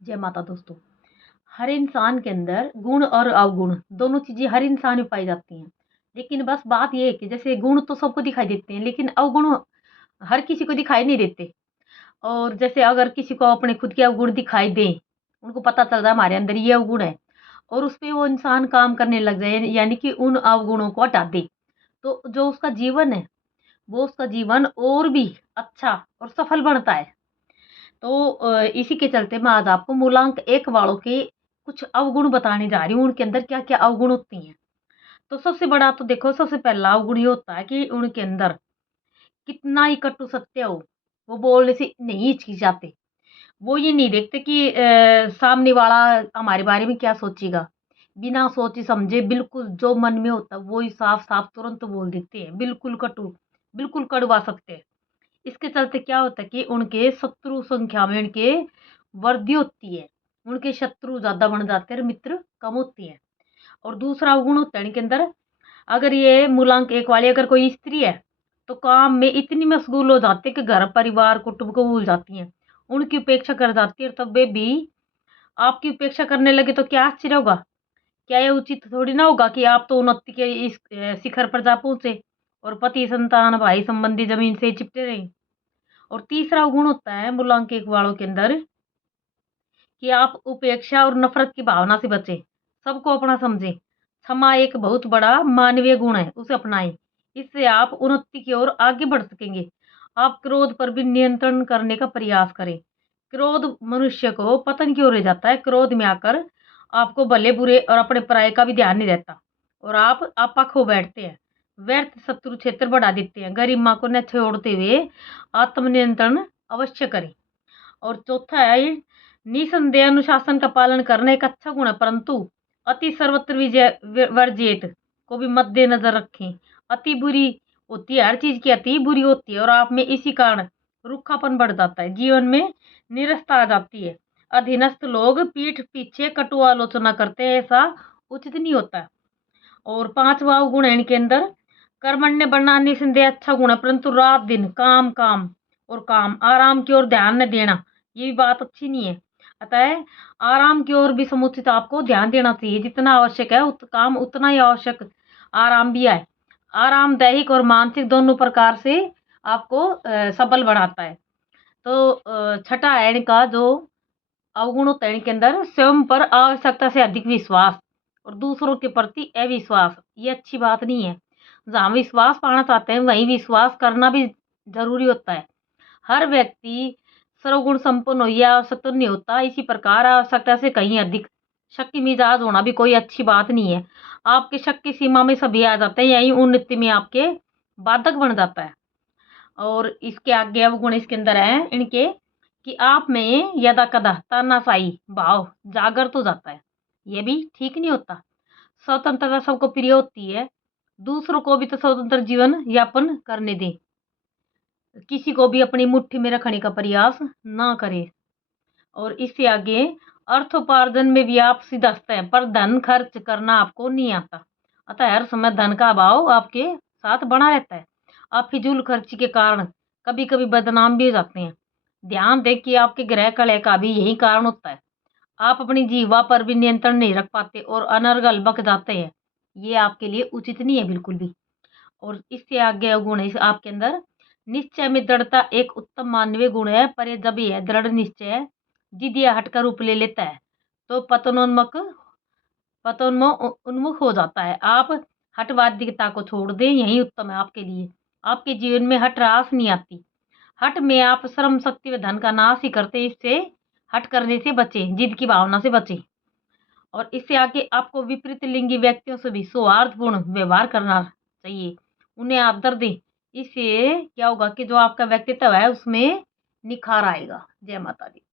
जय माता दोस्तों। हर इंसान के अंदर गुण और अवगुण दोनों चीज़ें हर इंसान में पाई जाती हैं। लेकिन बस बात ये है कि जैसे गुण तो सबको दिखाई देते हैं, लेकिन अवगुण हर किसी को दिखाई नहीं देते। और जैसे अगर किसी को अपने खुद के अवगुण दिखाई दें, उनको पता चल रहा है हमारे अंदर ये अवगुण है और उस पे वो इंसान काम करने लग जाए, यानी कि उन अवगुणों को हटा दे, तो जो उसका जीवन है, वो उसका जीवन और भी अच्छा और सफल बनता है। तो इसी के चलते मैं आज आपको मूलांक 1 वालों के कुछ अवगुण बताने जा रही हूँ, उनके अंदर क्या-क्या अवगुण होती हैं। तो सबसे बड़ा तो देखो, सबसे पहला अवगुण ये होता है कि उनके अंदर कितना ही कटु सत्य हो, वो बोलने से नहीं हिचकिचाते। वो ये नहीं देखते कि सामने वाला हमारे बारे में क्या सोचेगा। बिना सोचे समझे बिल्कुल जो मन में होता है, वो ही साफ-साफ तुरंत बोल देते हैं। बिल्कुल कटु, बिल्कुल कड़वा सत्य। इसके चलते क्या होता है कि उनके शत्रु संख्या में उनके वृद्धि होती है। उनके शत्रु ज़्यादा बन जाते हैं और मित्र कम होते हैं। और दूसरा गुण होता है इनके अंदर, अगर ये मूलांक 1 वाली अगर कोई स्त्री है, तो काम में इतनी मशगूल हो जाती है कि घर, परिवार, कुटुंब को भूल जाती हैं। उनकी उपेक्षा कर जाती है और तब वे भी आपकी उपेक्षा करने लगे तो क्या आश्चर्य होगा? क्या ये उचित थोड़ी ना होगा कि आप तो उन्नति के इस शिखर पर जा पहुँचे और पति, संतान, भाई संबंधी ज़मीन से चिपटे रहें। और तीसरा गुण होता है मूलांक 1 वालों के अंदर कि आप उपेक्षा और नफ़रत की भावना से बचें, सबको अपना समझें। क्षमा एक बहुत बड़ा मानवीय गुण है, उसे अपनाएँ। इससे आप उन्नति की ओर आगे बढ़ सकेंगे। आप क्रोध पर भी नियंत्रण करने का प्रयास करें। क्रोध मनुष्य को पतन की ओर ले जाता है। क्रोध में आकर आपको भले-बुरे और अपने पराये का भी ध्यान नहीं रहता और आप आपा खो बैठते हैं। व्यर्थ शत्रु क्षेत्र बढ़ा देते हैं। गरिमा को न छोड़ते हुए आत्मनियंत्रण अवश्य करें। और चौथा है, निसंदेह अनुशासन का पालन करना एक अच्छा गुण है, परंतु अति सर्वत्र वर्जित को भी मद्देनजर रखें। अति बुरी होती है, हर चीज की अति बुरी होती है और आप में इसी कारण रूखापन बढ़ जाता है, जीवन में निरस्ता आ जाती है। अधीनस्थ लोग पीठ पीछे कटु आलोचना करते हैं, ऐसा उचित नहीं होता है। और पांचवा गुण है इनके अंदर, कर्मण्य बनना निसंदेह अच्छा गुण है, परंतु रात दिन काम काम और काम, आराम की ओर ध्यान न देना, ये भी बात अच्छी नहीं है। अतः आराम की ओर भी समुचित आपको ध्यान देना चाहिए। जितना आवश्यक है काम उतना ही आवश्यक आराम भी है। आराम दैहिक और मानसिक दोनों प्रकार से आपको सबल बनाता है। तो छठा है इनका जो अवगुण होता है इनके अंदर, स्वयं पर आवश्यकता से अधिक विश्वास और दूसरों के प्रति अविश्वास, ये अच्छी बात नहीं है। जहाँ विश्वास पाना चाहते हैं वहीं विश्वास करना भी जरूरी होता है। हर व्यक्ति सर्वगुण संपन्न हो, यह आवश्यक तो नहीं होता। इसी प्रकार आवश्यकता से कहीं अधिक शक्ति मिजाज होना भी कोई अच्छी बात नहीं है। आपके शक की सीमा में सभी आ जाते हैं, यही उन्नति में आपके बाधक बन जाता है। और इसके आगे अवगुण इसके अंदर है इनके कि आप में यदा कदा तानाशाही भाव जागृत हो जाता है, ये भी ठीक नहीं होता। स्वतंत्रता सबको प्रिय होती है, दूसरों को भी तो स्वतंत्र जीवन यापन करने दें। किसी को भी अपनी मुट्ठी में रखने का प्रयास ना करें। और इससे आगे, अर्थोपार्जन में भी आप सिद्धस्त हैं, पर धन खर्च करना आपको नहीं आता। अतः हर समय धन का अभाव आपके साथ बना रहता है। आप फिजूल खर्ची के कारण कभी कभी बदनाम भी हो जाते हैं। ध्यान दें कि आपके ग्रह कलह का भी यही कारण होता है। आप अपनी जीवा पर भी नियंत्रण नहीं रख पाते और अनर्गल बक जाते हैं, ये आपके लिए उचित नहीं है बिल्कुल भी। और इससे आगे गुण है आपके अंदर, निश्चय में दृढ़ता एक उत्तम मानवीय गुण है, पर ये जब यह दृढ़ निश्चय जिद या हट का रूप ले लेता है तो उन्मुख हो जाता है। आप हठवादिकता को छोड़ दें, यही उत्तम है आपके लिए। आपके जीवन में हठ रास नहीं आती। हठ में आप श्रम शक्ति व धन का नाश ही करते, इससे हट करने से बचें, जिद की भावना से बचें। और इससे आगे आपको विपरीत लिंगी व्यक्तियों से भी सौहार्दपूर्ण व्यवहार करना चाहिए, उन्हें आदर दें। इससे क्या होगा कि जो आपका व्यक्तित्व है उसमें निखार आएगा। जय माता दी।